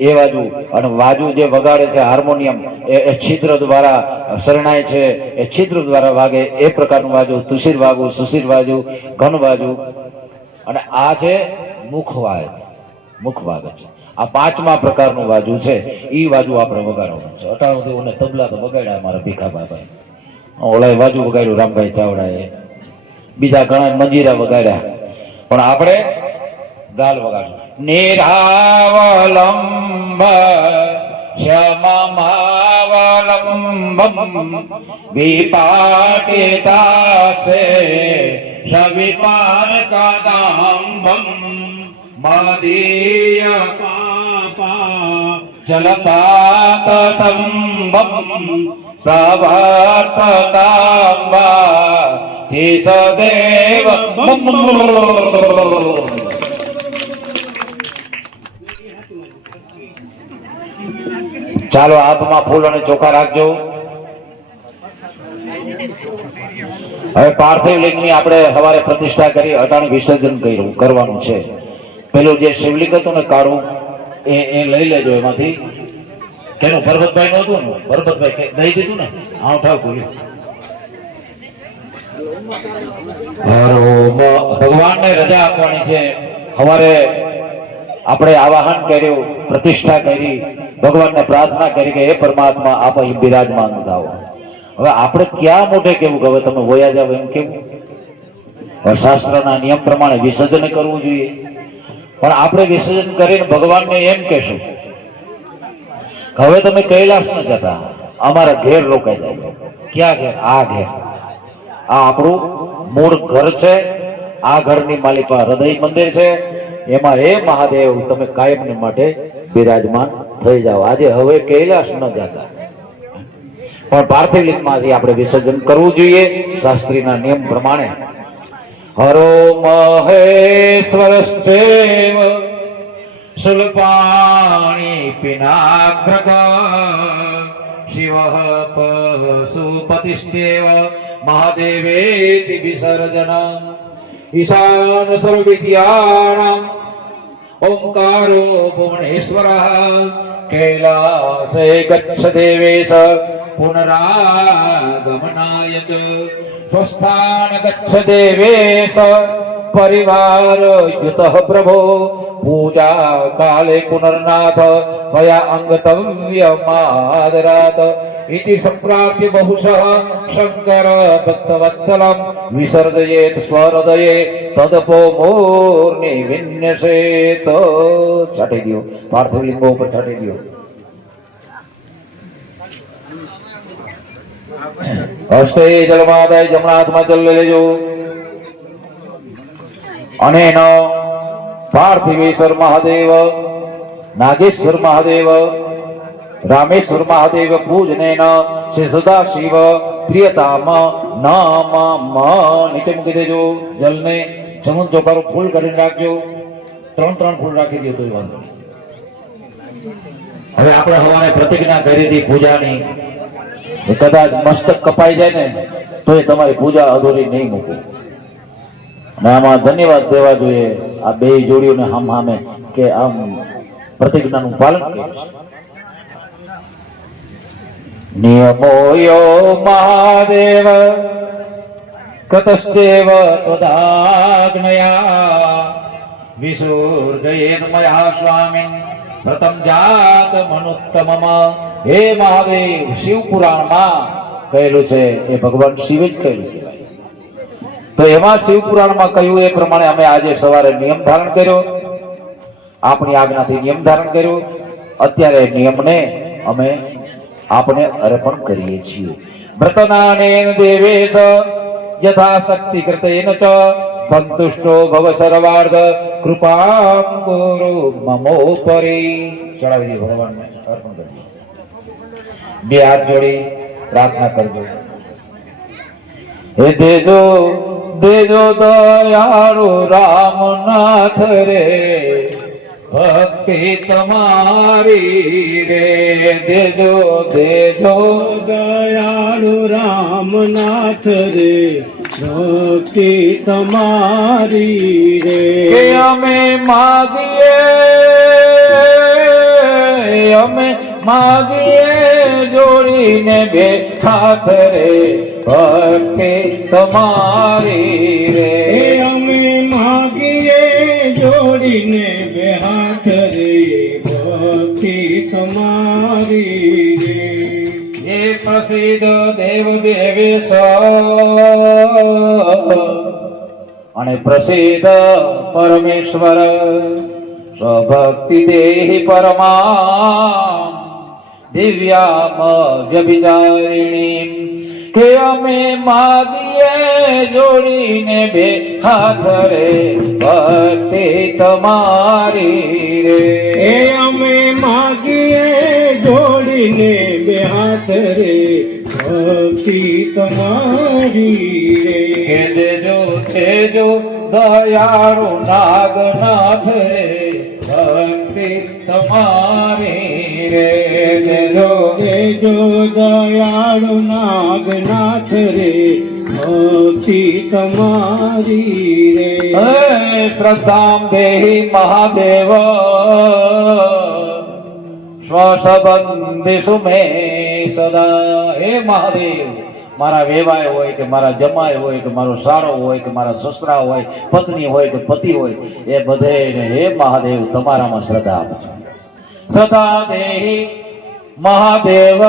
એ બાજુ, અને બાજુ જે વગાડે છે હાર્મોનિયમ એ છિદ્ર દ્વારા શરણાય છે, એ છિદ્ર દ્વારા વાગે એ પ્રકારનું બાજુ, તુષિર વાગુ, સુશીર બાજુ, ઘન બાજુ, અને આ છે મુખ વાગે છે. આ પાંચમા પ્રકારનું બાજુ છે. એ બાજુ આપણે વગાડવાનું છે. અટાણું ઓને તબલા તો વગાડ્યા અમારા ભીખા બાબાએ, ઓલા બાજુ વગાડ્યું રામભાઈ ચાવડાએ, બીજા ઘણા મંજીરા વગાડ્યા, પણ આપણે ગાલ વગાડ્યું. નિરાવલંબ શમમાવલંબમ વિપાટિતાસે સવિપારકાદાંબમ મદીય પાપા જલપાત સંબમ પ્રવર્તતાંબા હે સદેવ. ચાલો હાથમાં ફૂલ અને ચોખા રાખજો. હવે પાર્થિવ લિંગની આપણે સવારે પ્રતિષ્ઠા કરી, અટાણી વિસર્જન કરવાનું છે. પેલું જે શિવલિંગ હતું ને કાળું, એ લઈ લેજો એમાંથી. કેનું ભરતભાઈ નું હતું ને, ભરતભાઈ દઈ દીધું ને, હા ઠાવ ભૂલ્યું. ભગવાનને રજા આપવાની છે. સવારે આપણે આવાહન કર્યું, પ્રતિષ્ઠા કરી, ભગવાનને પ્રાર્થના કરી કે હે પરમાત્મા આપ અહીં બિરાજમાન થાઓ. હવે આપણે ક્યાં મોઢે કેવું કે હવે તમે વયા જાવ એમ કેવું? શાસ્ત્રના નિયમ પ્રમાણે વિસર્જન કરવું જોઈએ, પણ આપણે વિસર્જન કરીને ભગવાનને એમ કહેશું કે હવે તમે કૈલાસ ન જતા, અમારા ઘેર રોકાઈ જાય. ક્યાં ઘેર? આ ઘેર. આ આપણું મૂળ ઘર છે. આ ઘરની માલિકા હૃદય મંદિર છે. એમાં હે મહાદેવ તમે કાયમને માટે બિરાજમાન થઈ જાઓ. આજે હવે કૈલાસ ન જતા, પણ પાર્થિવ લિંગમાંથી આપણે વિસર્જન કરવું જોઈએ શાસ્ત્રીના નિયમ પ્રમાણે. હરો મહેશ્વરશ્ચેવ શુલ્પાણી પિનાગ્રક શિવઃ પશુપતિશ્ચેવ મહાદેવેતિ વિસર્જન. ઈશાન સર્વવિદ્યાનાં ઓંકારો ભુવનેશ્વરઃ કૈલાસે ગચ્છ દેવેશ પુનરાગમનાય ચ. સ્वस्थान गच्छ देवेश परिवार युतः प्रभो पूजा काले पुनर्नाथ त्वया अंगतव्यमादरात् इति संप्राप्य बहुशः शंकर भक्तवत्सलं विसर्जयेत् स्वहृदये तदपो मूर्नि विन्यसेत्. छाटी दियो पार्थिव लिंगो पर छाटी दियो. હસ્તે જલમાદાય જમણા હાથમાં જલ લઈ લેજો. અને પાર્થિવેશ્વર મહાદેવ, નાગેશ્વર મહાદેવ, રામેશ્વર મહાદેવ પૂજનેન શ્રી સદાશિવ પ્રિયતામ નામ નીચે મૂકી દેજો. જલને સમુદ્ર ચોખારું ફૂલ કરીને રાખજો. 3 ફૂલ રાખી દો તો વાંધો નહીં. હવે આપણે સવારે પ્રતિજ્ઞા કરી હતી પૂજાની, કદાચ મસ્તક કપાઈ જાય ને તો એ તમારી પૂજા અધૂરી નહીં મૂકો. અને આમાં ધન્યવાદ દેવા જોઈએ આ બે જોડીઓને સામે કે આમ પ્રતિજ્ઞાનું પાલન કર્યું છે. નિયમોયો મહાદેવ કતશ્ચેવ ત્વદાજ્ઞયા વિસર્જયેન મયા સ્વામિન પ્રથમ જાત મનુત્તમમ. હે મહાદેવ, શિવ પુરાણમાં કહેલું છે એ ભગવાન શિવ જ કહેલું કહેવાય. તો એમાં શિવ પુરાણમાં કહ્યું એ પ્રમાણે અમે આજે સવારે નિયમ ધારણ કર્યો, આપણી આજ્ઞાથી નિયમ ધારણ કર્યું. અત્યારે નિયમને અમે આપણે અર્પણ કરીએ છીએ. વ્રતનાનેન દેવેશ યથાશક્તિ કૃતેન ચ સંતુષ્ટો ભવ સર્વાર્થ કૃપાં ગુરુ મમોપરી. ચડાવી દે ભગવાનને, અર્પણ કરી દે. બે હાથ જોડી પ્રાર્થના કરજો. હે દેજો દેજો દયાળુ રામનાથ રે ભક્તિ તમારી રે. દેજો દેજો દયાળુ રામનાથ રે ભક્તિ તમારી રે. કે અમે માગીએ અમે માગીએ જોડીને બે હાથ રે ભક્તિ તમારી રે અમે માગીએ જોડીને બે હાથ રે ભક્તિ તમારી રે ये प्रसिद्ध देव देवेश અને પ્રસિદ્ધ પરમેશ્વર સ્વભક્તિ દેહી પરમા દિવ્યામ વ્યભિચારિણી કે અમે માગીએ જોડીને બે હાથ રે ભક્તિ તમારી રે એ અમે માગીએ જોડીને બે હાથ રે ભક્તિ તમારી રે કે દેજો તેજો દયાળુ નાગનાથ રે ભક્તિ તમારી રે દેજો દેજો દયાળુ નાગનાથ રે ભક્તિ તમારી રે હે શ્રદ્ધામ દેહી મહાદેવ સ્વસબંધિષુ મે સદા હે મહાદેવ મારા વેવાય હોય કે મારા જમાય હોય કે મારો સાળો હોય કે મારા સસરા હોય પત્ની હોય કે પતિ હોય એ બધેને હે મહાદેવ તમારામાં શ્રદ્ધા આપો સદા દેહી મહાદેવ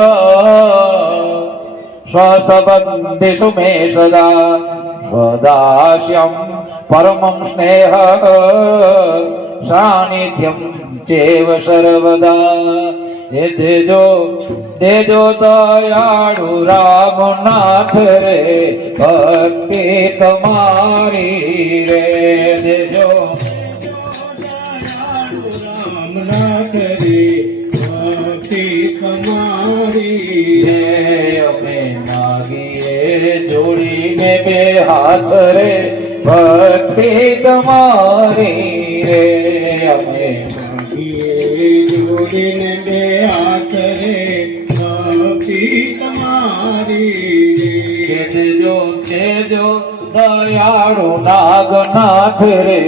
સ્વસબંધિષુ મે સદા સ્વદાસ્યમ પરમં સ્નેહ સાનિધ્યમ ચેવ સર્વદા હે દેજો દેજો દયાળુ રામનાથ રે ભક્તિ તમારી રે દેજો રામનાથ રે ભક્તિ તમારી રે અમે માગીએ જોડીને બે હાથ રે ભક્તિ તમારી રે અમે જોડીને બે હાથ રે ભક્તિ તમારી કે તેજો તેજો દયાળુ નાગનાથ રે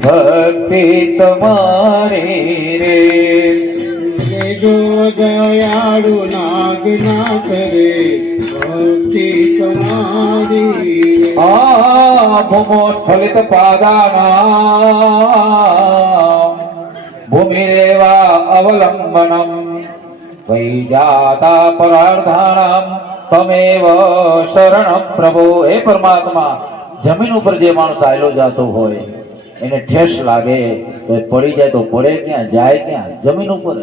ભક્તિ તમારી રે જો દયાળુ નાગનાથ રે ભક્તિ તમારી આ ભૂમો સ્ખલિત પાદાનામ ભૂમિરેવા અવલંબનમ વૈજાતા પરાર્ધાણામ તમેવ શરણમ પ્રભુ હે પરમાત્મા જમીન ઉપર જે માણસ આયલો જાતો હોય એને ઠેસ લાગે તો એ પડી જાય તો પડે ક્યાં જાય ક્યાં જમીન ઉપર જ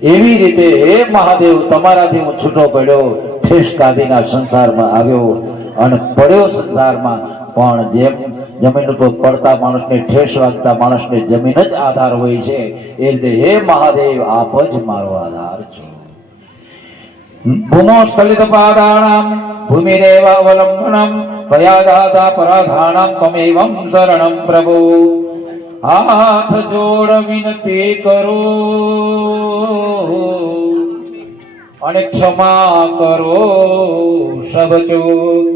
એવી રીતે હે મહાદેવ તમારાથી હું છૂટો પડ્યો ઠેસ કાઢીના સંસારમાં આવ્યો અને પડ્યો સંસારમાં પણ જેમ જમીન ઉપર પડતા માણસને ઠેસ વાગતા માણસને જમીન જ આધાર હોય છે એ રીતે હે મહાદેવ આપ જ મારો આધાર છો ભૂમો સ્ખલિત પાદાણામ ભૂમિરેવ અવલંબનમ ભયાદાતા પરાધાણામ તમેવં શરણમ પ્રભુ હાથ જોડ વિનતી કરો અને ક્ષમા કરો સબ ચૂક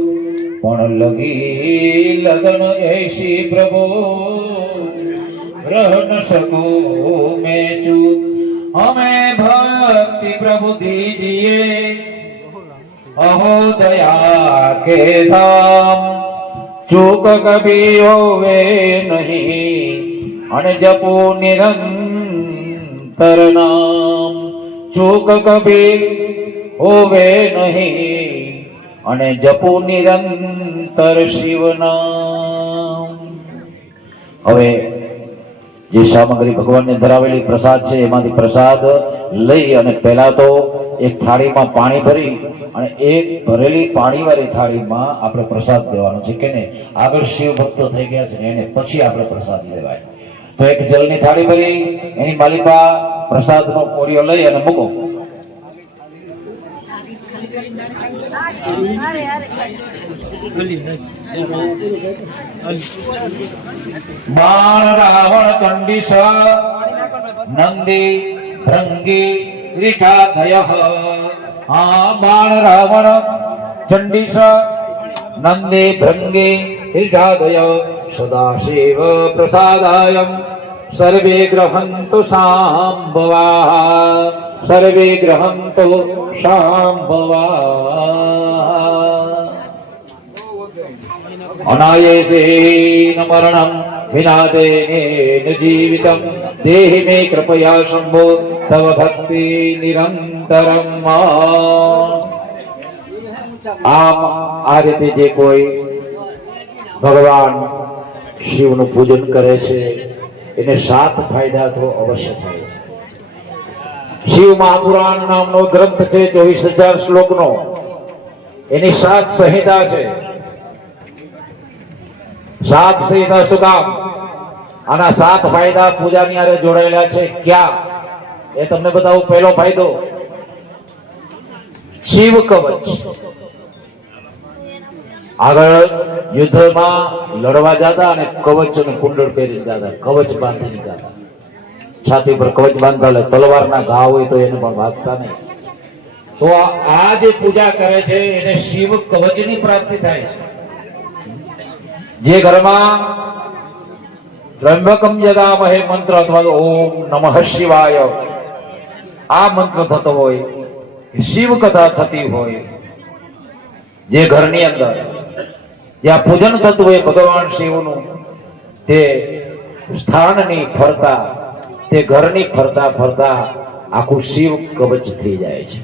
પણ લગી લગન ऐसी પ્રભુ રહ ન સકો મેં ચૂક हमें भक्ति प्रभु दीजिए अहो दया के धाम चूक कभी होवे नहीं अन जपो निरंतर नाम चूक कभी होवे नहीं अन जपो निरंतर शिव नाम હવે જે સામગ્રી ભગવાનને ધરાવેલી પ્રસાદ છે એમાંથી પ્રસાદ લઈ અને પહેલા તો એક થાળીમાં પાણી ભરી અને એક ભરેલી પાણીવાળી થાળીમાં આપણે પ્રસાદ દેવાનો છે કે નહીં આગળ શિવ ભક્તો થઈ ગયા છે એને પછી આપણે પ્રસાદ લેવાય તો એક જલની થાળી ભરી એની માલિકા પ્રસાદનો કોળિયો લઈ અને મૂકો બાણ રાવણ ચંડીસ નંદી ભૃંગી રીઠાધય હા બાણ રાવણ ચંડીસ નંદી ભૃંગી રીઠાધય સદાશિવ પ્રસાદાય સર્વે ગ્રહંતુ શાંભવા સર્વે ગ્રહંતુ શાંભવા અનાયસેન મરણં વિનાદેન જીવિતં દેહિ મે કૃપયા શંભો તવ ભક્તિ નિરંતરમ આમ આ રીતે જે કોઈ ભગવાન શિવનું પૂજન કરે છે એને 7 ફાયદા તો અવશ્ય થાય છે. શિવ મહાપુરાણ નામનો ગ્રંથ છે 24,000 શ્લોકનો, એની 7 સંહિતા છે. 7 સંહિતા શું કામ? આના 7 ફાયદા પૂજાની હારે જોડાયેલા છે. ક્યાં એ તમને બતાવું. પહેલો ફાયદો શિવ કવચ. આગળ યુદ્ધમાં લડવા જતા અને કવચ અને કુંડળ પહેરી જતા, કવચ બાંધીને જતા. છાતી પર કવચ બાંધતા એટલે તલવારના ઘા હોય તો એને પણ વાગતા નહીં. તો આ જે પૂજા કરે છે એને શિવ કવચની પ્રાપ્તિ થાય છે. જે ઘરમાં ત્રંબકમ યદામહે મંત્ર અથવા તો ઓમ નમઃ શિવાય આ મંત્ર થતો હોય, શિવ કથા થતી હોય, જે ઘરની અંદર જ્યાં પૂજન થતું હોય ભગવાન શિવનું, તે સ્થાનની ફરતા, તે ઘરની ફરતા ફરતા આખું શિવ કવચ થઈ જાય છે.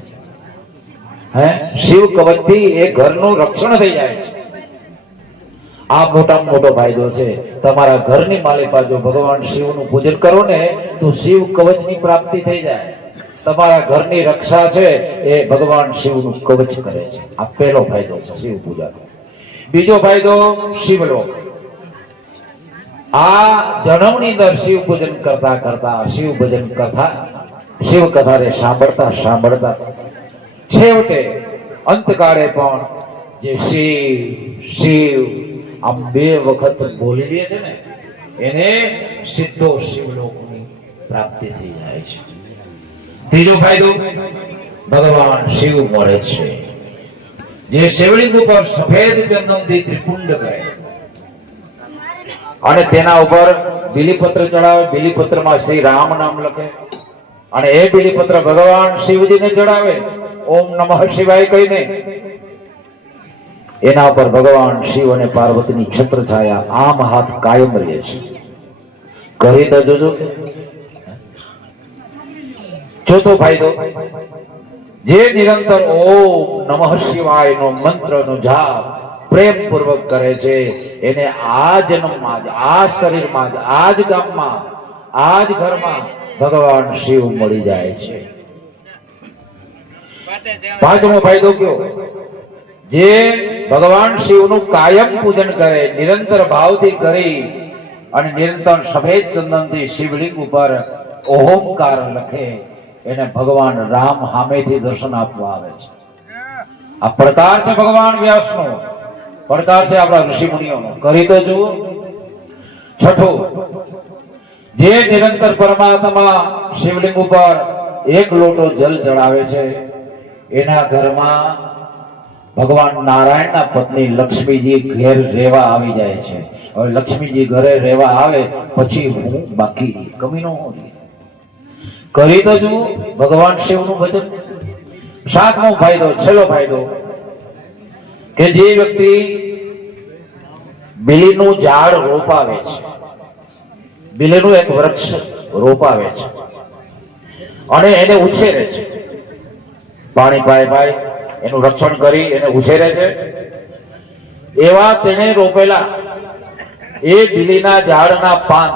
શિવ કવચથી એ ઘરનું રક્ષણ થઈ જાય છે. આ મોટામાં મોટો ફાયદો છે. તમારા ઘરની માલિકા જો ભગવાન શિવનું પૂજન કરો ને તો શિવ કવચની પ્રાપ્તિ થઈ જાય. તમારા ઘરની રક્ષા છે એ ભગવાન શિવનું કવચ કરે છે. આ પહેલો ફાયદો છે શિવ પૂજાનો. બીજો ફાયદો શિવલોક. આ જન્મની અંદર શિવ પૂજન કરતા કરતા, શિવ ભજન કરતા, શિવ કથાને સાંભળતા સાંભળતા છેવટે અંતકાળે પણ જે શિવ શિવ આમ 2 વખત બોલી લે છે ને એને સીધો શિવલોકની પ્રાપ્તિ થઈ જાય છે. ત્રીજો ફાયદો ભગવાન શિવ મળે છે. જે શિવલિંગ ઉપર સફેદ ચંદનથી ત્રિપુંડ કરે અને તેના ઉપર બિલીપત્ર ચડાવે, બિલીપત્રમાં શ્રી રામ નામ લખે અને એ બિલીપત્ર ભગવાન શિવજીને ચડાવે ઓમ નમઃ શિવાય કહીને, એના ઉપર ભગવાન શિવ અને પાર્વતીની છત્ર છાયા આમ હાથ કાયમ રહે છે. કરી તો જોજો. ચોથો ફાયદો, જે નિરંતર ઓમ નમઃ શિવાય નો મંત્રનો જાપ પ્રેમપૂર્વક કરે છે એને આ જન્મમાં જ, આ શરીરમાં જ, આ જ ગામમાં, આ જ ઘરમાં ભગવાન શિવ મળી જાય છે. પાંચમો ફાયદો કયો? જે ભગવાન શિવનું કાયમ પૂજન કરે, નિરંતર ભાવથી કરી અને નિરંતર સફેદ ચંદનથી શિવલિંગ ઉપર ઓમકાર લખે એને ભગવાન રામ સામેથી દર્શન આપવા આવે છે. આ પડકાર છે ભગવાન વ્યાસનો, પડકાર છે આપણા ઋષિ મુનિઓનો. કરી તો જુઓ. છઠ્ઠું, જે નિરંતર પરમાત્મા શિવલિંગ ઉપર 1 લોટો જલ ચડાવે છે એના ઘરમાં ભગવાન નારાયણના પત્ની લક્ષ્મીજી ઘેર રહેવા આવી જાય છે. હવે લક્ષ્મીજી ઘરે રહેવા આવે પછી હું બાકી કમી ન હોય. કરી તો જુઓ ભગવાન શિવનું ભજન. 7મો ફાયદો, છેલ્લો ફાયદો, કે જે વ્યક્તિ બીલીનું ઝાડ રોપાવે છે, બીલીનું એક વૃક્ષ રોપાવે છે અને એને ઉછેરે છે, પાણી પાય એનું રક્ષણ કરી એને ઉછેરે છે, એવા તેને રોપેલા એ બીલીના ઝાડના પાન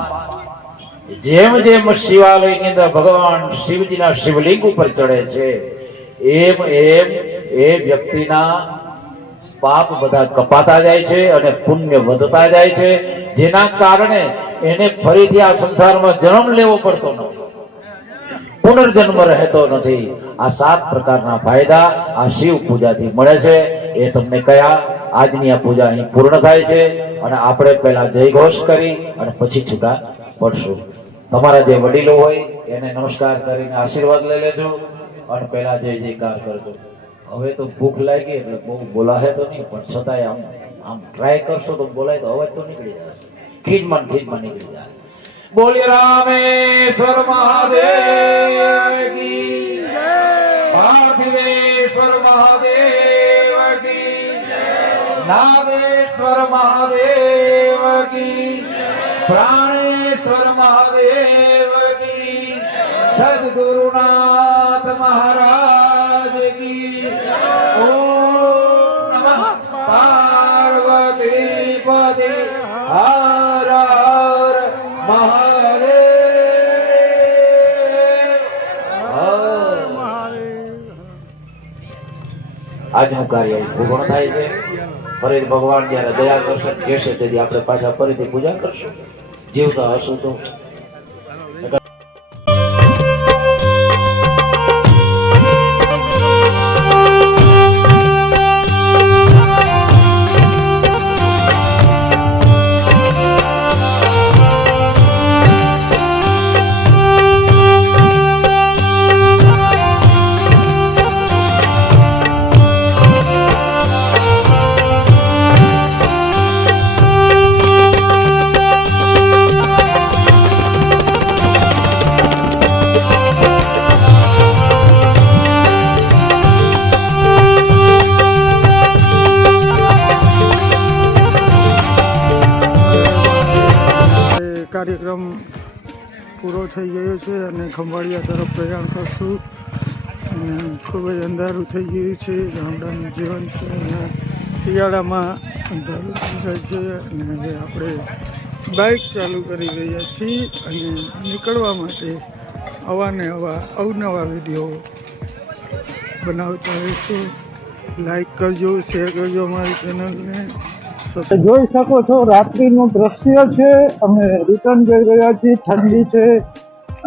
જેમ જેમ શિવાલયની અંદર ભગવાન શિવજીના શિવલિંગ ઉપર ચડે છે એમ એમ એ વ્યક્તિના પાપ બધા કપાતા જાય છે અને પુણ્ય વધતા જાય છે, જેના કારણે એને ફરીથી આ સંસારમાં જન્મ લેવો પડતો નથી, પુનર્જન્મ રહેતો નથી. આ 7 પ્રકારના ફાયદા આ શિવ પૂજાથી મળે છે. એ તમને કયા? આજની આ પૂજા અહીં પૂર્ણ થાય છે અને આપણે પહેલા જય ઘોષ કરી અને પછી છૂટા પડશું. તમારા જે વડીલો હોય એને નમસ્કાર કરીને આશીર્વાદ લઈ લેજો અને પહેલા જય જયકાર કરજો. હવે તો ભૂખ લાગી એટલે બહુ બોલાશે તો નહીં, પણ છતાંય આમ ટ્રાય કરશો તો બોલાય તો અવાજ તો નીકળી જશે, ખીજમાં નીકળી જાય. બોલિए रामेश्वर महादेव की पार्थिवेश्वर महादेव की नागेश्वर महादेव की प्राणेश्वर महादेव की सद्गुरुनाथ महाराज की ओम नमः पार्वती पति हर हर महादेव આજનું કાર્ય પૂર્ણ થાય છે. ફરીથી ભગવાન જ્યારે દયા કરશે કહેશે તેથી આપણે પાછા ફરીથી પૂજા કરશું. જીવતા હશું તો કાર્યક્રમ પૂરો થઈ ગયો છે અને ખંભાળિયા તરફ પ્રયાણ કરશું. અને ખૂબ જ અંધારું થઈ ગયું છે. ગામડાનું જીવન છે અહીંયા શિયાળામાં અંધારું થઈ જાય છે. અને હવે આપણે બાઇક ચાલુ કરી રહ્યા છીએ અને નીકળવા માટે અવનવા વિડીયો બનાવતા રહીશું. લાઈક કરજો, શેર કરજો અમારી ચેનલને. જોઈ શકો છો રાત્રિનું દ્રશ્ય છે. અમે રિટર્ન જઈ રહ્યા છીએ. ઠંડી છે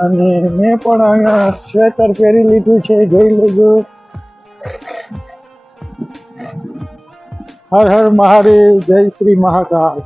અને મેં પણ અહીંયા સ્વેટર પહેરી લીધું છે. જોઈ લેજો. હર હર મહાદેવ, જય શ્રી મહાકાલ.